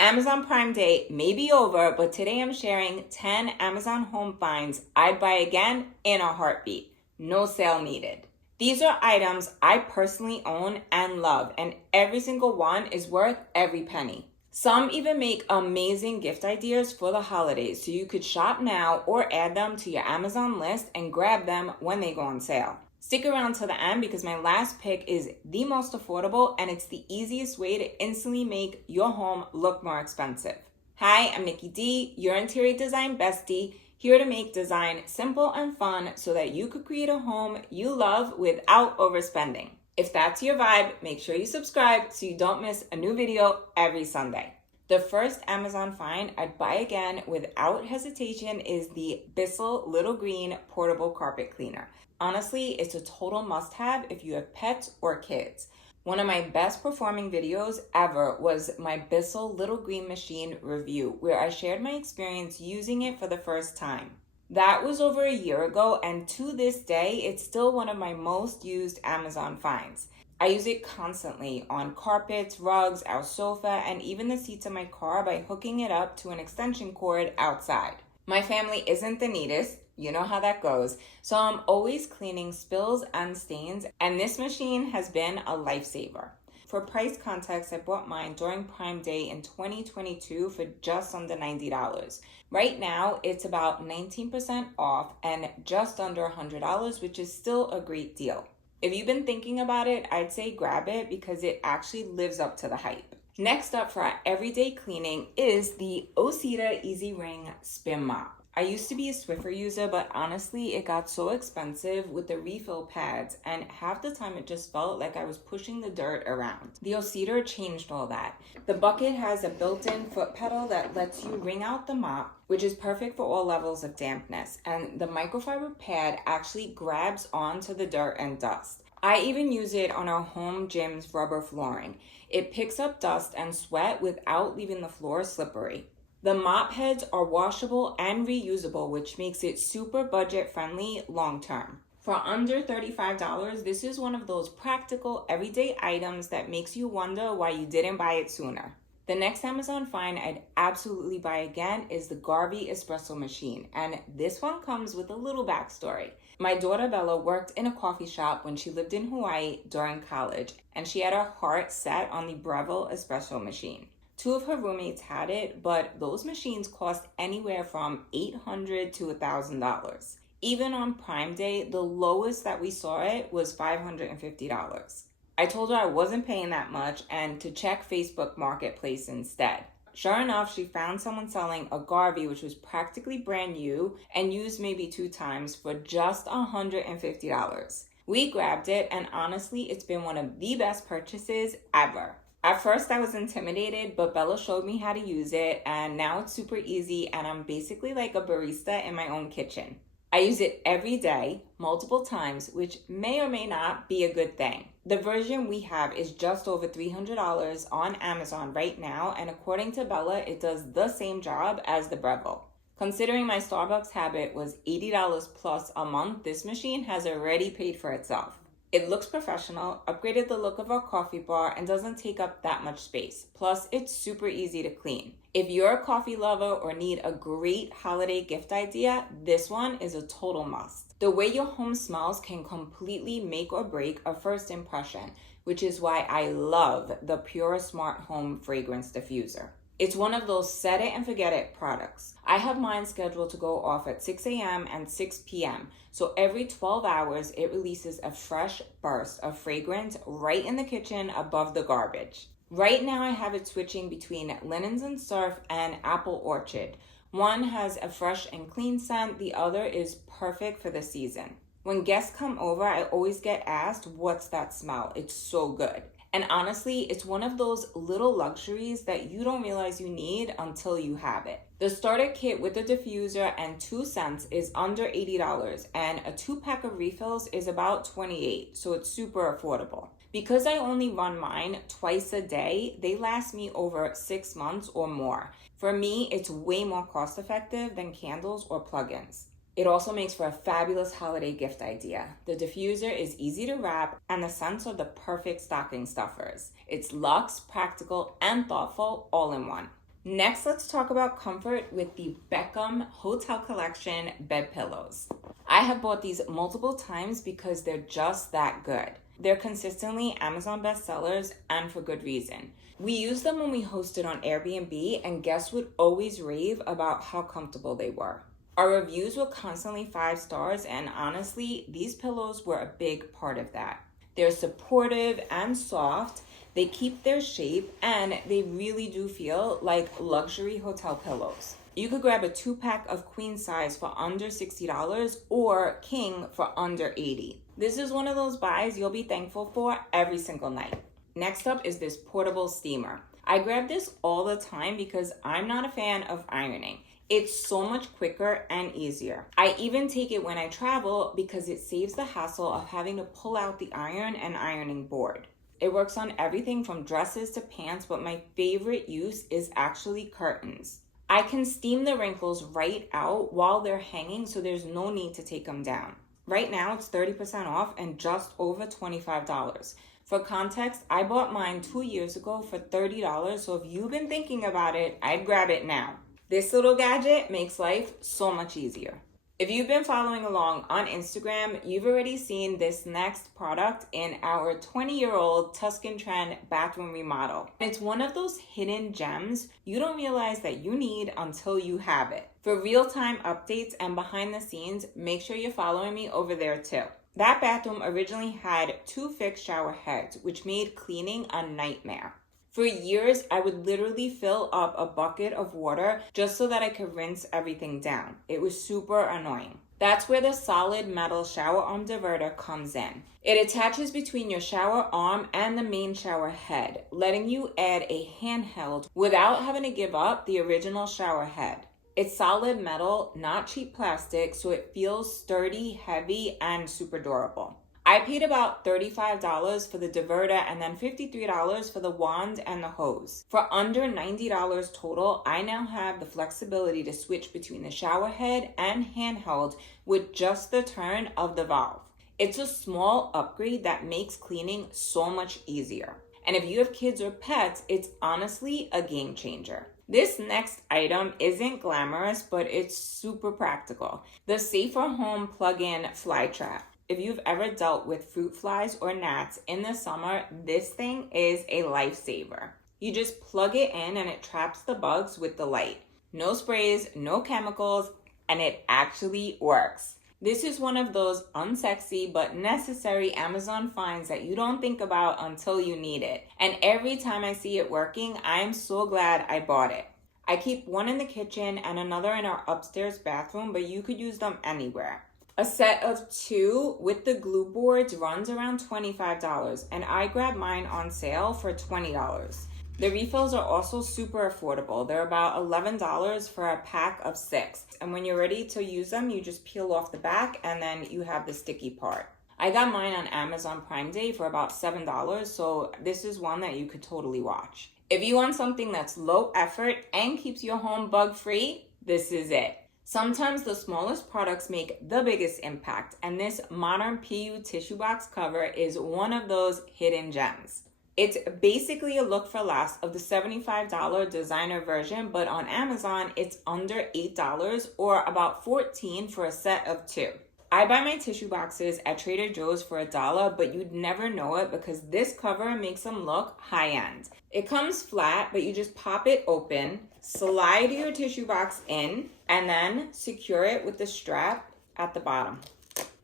Amazon Prime Day may be over, but today I'm sharing 10 Amazon home finds I'd buy again in a heartbeat. No sale needed. These are items I personally own and love, and every single one is worth every penny. Some even make amazing gift ideas for the holidays, so you could shop now or add them to your Amazon list and grab them when they go on sale. Stick around to the end because my last pick is the most affordable and it's the easiest way to instantly make your home look more expensive. Hi, I'm Nikki D, your interior design bestie, here to make design simple and fun so that you could create a home you love without overspending. If that's your vibe, make sure you subscribe so you don't miss a new video every Sunday. The first Amazon find I'd buy again without hesitation is the BISSELL Little Green Portable Carpet Cleaner. Honestly, it's a total must-have if you have pets or kids. One of my best performing videos ever was my BISSELL Little Green Machine review, where I shared my experience using it for the first time. That was over a year ago, and to this day, it's still one of my most used Amazon finds. I use it constantly on carpets, rugs, our sofa, and even the seats of my car by hooking it up to an extension cord outside. My family isn't the neatest, you know how that goes, so I'm always cleaning spills and stains, and this machine has been a lifesaver. For price context, I bought mine during Prime Day in 2022 for just under $90. Right now, it's about 19% off and just under $100, which is still a great deal. If you've been thinking about it, I'd say grab it because it actually lives up to the hype. Next up for our everyday cleaning is the O-Cedar Easy Ring Spin Mop. I used to be a Swiffer user, but honestly, it got so expensive with the refill pads, and half the time it just felt like I was pushing the dirt around. The O-Cedar changed all that. The bucket has a built-in foot pedal that lets you wring out the mop, which is perfect for all levels of dampness, and the microfiber pad actually grabs onto the dirt and dust. I even use it on our home gym's rubber flooring. It picks up dust and sweat without leaving the floor slippery. The mop heads are washable and reusable, which makes it super budget-friendly long-term. For under $35, this is one of those practical, everyday items that makes you wonder why you didn't buy it sooner. The next Amazon find I'd absolutely buy again is the Garvee Espresso machine, and this one comes with a little backstory. My daughter Bella worked in a coffee shop when she lived in Hawaii during college, and she had her heart set on the Breville Espresso machine. Two of her roommates had it, but those machines cost anywhere from $800 to $1,000. Even on Prime Day, the lowest that we saw it was $550. I told her I wasn't paying that much and to check Facebook Marketplace instead. Sure enough, she found someone selling a Garvee, which was practically brand new and used maybe 2 times for just $150. We grabbed it, and honestly, it's been one of the best purchases ever. At first, I was intimidated, but Bella showed me how to use it, and now it's super easy, and I'm basically like a barista in my own kitchen. I use it every day, multiple times, which may or may not be a good thing. The version we have is just over $300 on Amazon right now, and according to Bella, it does the same job as the Breville. Considering my Starbucks habit was $80 plus a month, this machine has already paid for itself. It looks professional, upgraded the look of our coffee bar, and doesn't take up that much space. Plus, it's super easy to clean. If you're a coffee lover or need a great holiday gift idea, this one is a total must. The way your home smells can completely make or break a first impression, which is why I love the Pura Smart Home Fragrance Diffuser. It's one of those set it and forget it products. I have mine scheduled to go off at 6 a.m. and 6 p.m. So every 12 hours, it releases a fresh burst of fragrance right in the kitchen above the garbage. Right now, I have it switching between Linens and Surf and Apple Orchard. One has a fresh and clean scent. The other is perfect for the season. When guests come over, I always get asked, what's that smell? It's so good. And honestly, it's one of those little luxuries that you don't realize you need until you have it. The starter kit with the diffuser and 2 scents is under $80, and a 2-pack of refills is about $28, so it's super affordable. Because I only run mine twice a day, they last me over 6 months or more. For me, it's way more cost effective than candles or plugins. It also makes for a fabulous holiday gift idea. The diffuser is easy to wrap, and the scents are the perfect stocking stuffers. It's luxe, practical, and thoughtful all in one. Next, let's talk about comfort with the Beckham Hotel Collection bed pillows. I have bought these multiple times because they're just that good. They're consistently Amazon bestsellers, and for good reason. We used them when we hosted on Airbnb, and guests would always rave about how comfortable they were. Our reviews were constantly 5 stars, and honestly, these pillows were a big part of that. They're supportive and soft, they keep their shape, and they really do feel like luxury hotel pillows. You could grab a 2-pack of queen size for under $60 or king for under $80. This is one of those buys you'll be thankful for every single night. Next up is this portable steamer. I grab this all the time because I'm not a fan of ironing. It's so much quicker and easier. I even take it when I travel because it saves the hassle of having to pull out the iron and ironing board. It works on everything from dresses to pants, but my favorite use is actually curtains. I can steam the wrinkles right out while they're hanging, so there's no need to take them down. Right now, it's 30% off and just over $25. For context, I bought mine 2 years ago for $30, so if you've been thinking about it, I'd grab it now. This little gadget makes life so much easier. If you've been following along on Instagram, you've already seen this next product in our 20-year-old Tuscan Trend bathroom remodel. It's one of those hidden gems you don't realize that you need until you have it. For real-time updates and behind the scenes, make sure you're following me over there too. That bathroom originally had 2 fixed shower heads, which made cleaning a nightmare. For years, I would literally fill up a bucket of water just so that I could rinse everything down. It was super annoying. That's where the solid metal shower arm diverter comes in. It attaches between your shower arm and the main shower head, letting you add a handheld without having to give up the original shower head. It's solid metal, not cheap plastic, so it feels sturdy, heavy, and super durable. I paid about $35 for the diverter and then $53 for the wand and the hose. For under $90 total, I now have the flexibility to switch between the shower head and handheld with just the turn of the valve. It's a small upgrade that makes cleaning so much easier. And if you have kids or pets, it's honestly a game changer. This next item isn't glamorous, but it's super practical. The Safer Home plug-in fly trap. If you've ever dealt with fruit flies or gnats in the summer, this thing is a lifesaver. You just plug it in and it traps the bugs with the light. No sprays, no chemicals, and it actually works. This is one of those unsexy but necessary Amazon finds that you don't think about until you need it. And every time I see it working, I'm so glad I bought it. I keep one in the kitchen and another in our upstairs bathroom, but you could use them anywhere. A set of 2 with the glue boards runs around $25, and I grabbed mine on sale for $20. The refills are also super affordable. They're about $11 for a pack of 6. And when you're ready to use them, you just peel off the back and then you have the sticky part. I got mine on Amazon Prime Day for about $7, so this is one that you could totally watch. If you want something that's low effort and keeps your home bug free, this is it. Sometimes the smallest products make the biggest impact, and this modern PU tissue box cover is one of those hidden gems. It's basically a look for less of the $75 designer version, but on Amazon, it's under $8 or about $14 for a set of 2. I buy my tissue boxes at Trader Joe's for $1, but you'd never know it because this cover makes them look high-end. It comes flat, but you just pop it open, slide your tissue box in, and then secure it with the strap at the bottom.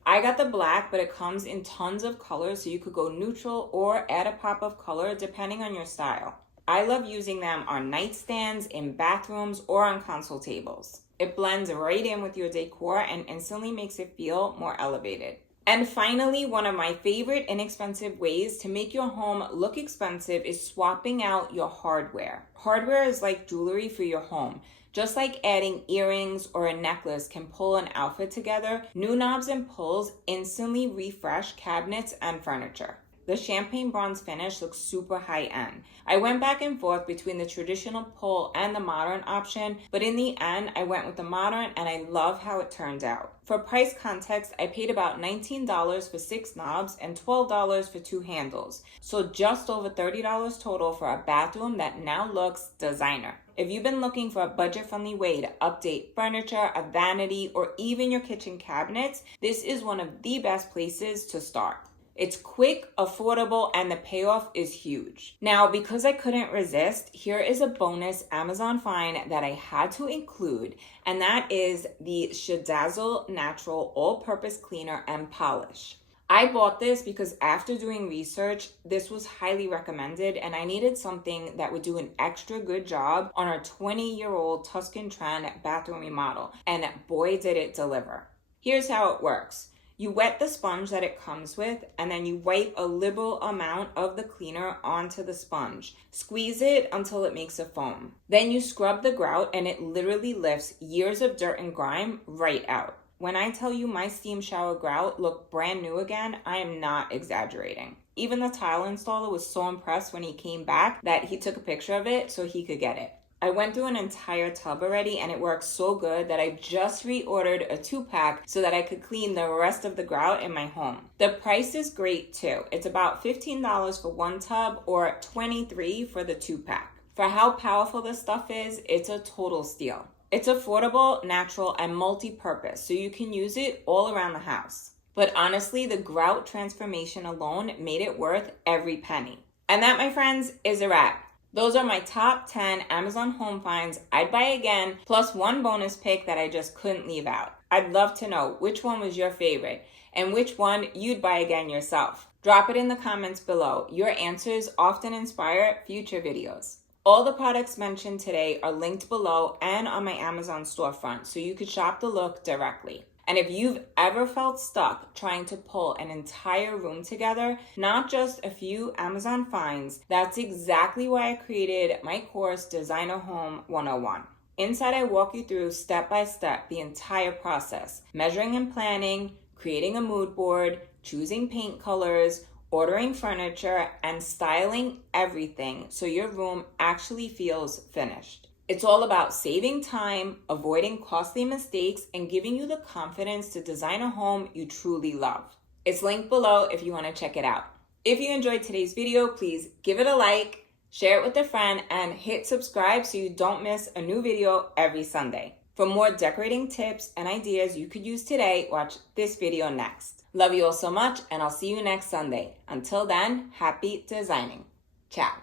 I got the black, but it comes in tons of colors, so you could go neutral or add a pop of color depending on your style. I love using them on nightstands, in bathrooms, or on console tables. It blends right in with your decor and instantly makes it feel more elevated. And finally, one of my favorite inexpensive ways to make your home look expensive is swapping out your hardware. Hardware is like jewelry for your home. Just like adding earrings or a necklace can pull an outfit together, new knobs and pulls instantly refresh cabinets and furniture. The champagne bronze finish looks super high-end. I went back and forth between the traditional pull and the modern option, but in the end, I went with the modern and I love how it turned out. For price context, I paid about $19 for 6 knobs and $12 for 2 handles. So just over $30 total for a bathroom that now looks designer. If you've been looking for a budget-friendly way to update furniture, a vanity, or even your kitchen cabinets, this is one of the best places to start. It's quick, affordable, and the payoff is huge. Now, because I couldn't resist, here is a bonus Amazon find that I had to include, and that is the Shadazzle Natural All-Purpose Cleaner and Polish. I bought this because after doing research, this was highly recommended and I needed something that would do an extra good job on our 20-year-old Tuscan trend bathroom remodel, and boy did it deliver. Here's how it works. You wet the sponge that it comes with and then you wipe a liberal amount of the cleaner onto the sponge. Squeeze it until it makes a foam. Then you scrub the grout and it literally lifts years of dirt and grime right out. When I tell you my steam shower grout looked brand new again, I am not exaggerating. Even the tile installer was so impressed when he came back that he took a picture of it so he could get it. I went through an entire tub already and it works so good that I just reordered a 2-pack so that I could clean the rest of the grout in my home. The price is great too. It's about $15 for 1 tub or $23 for the 2-pack. For how powerful this stuff is, it's a total steal. It's affordable, natural, and multi-purpose, so you can use it all around the house. But honestly, the grout transformation alone made it worth every penny. And that, my friends, is a wrap. Those are my top 10 Amazon home finds I'd buy again, plus 1 bonus pick that I just couldn't leave out. I'd love to know which one was your favorite and which one you'd buy again yourself. Drop it in the comments below. Your answers often inspire future videos. All the products mentioned today are linked below and on my Amazon storefront, so you could shop the look directly. And if you've ever felt stuck trying to pull an entire room together, not just a few Amazon finds, that's exactly why I created my course, Designer Home 101. Inside, I walk you through step by step the entire process, measuring and planning, creating a mood board, choosing paint colors, ordering furniture, and styling everything so your room actually feels finished. It's all about saving time, avoiding costly mistakes, and giving you the confidence to design a home you truly love. It's linked below if you want to check it out. If you enjoyed today's video, please give it a like, share it with a friend, and hit subscribe so you don't miss a new video every Sunday. For more decorating tips and ideas you could use today, watch this video next. Love you all so much, and I'll see you next Sunday. Until then, happy designing. Ciao.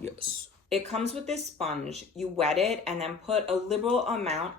Yes. It comes with this sponge. You wet it and then put a liberal amount.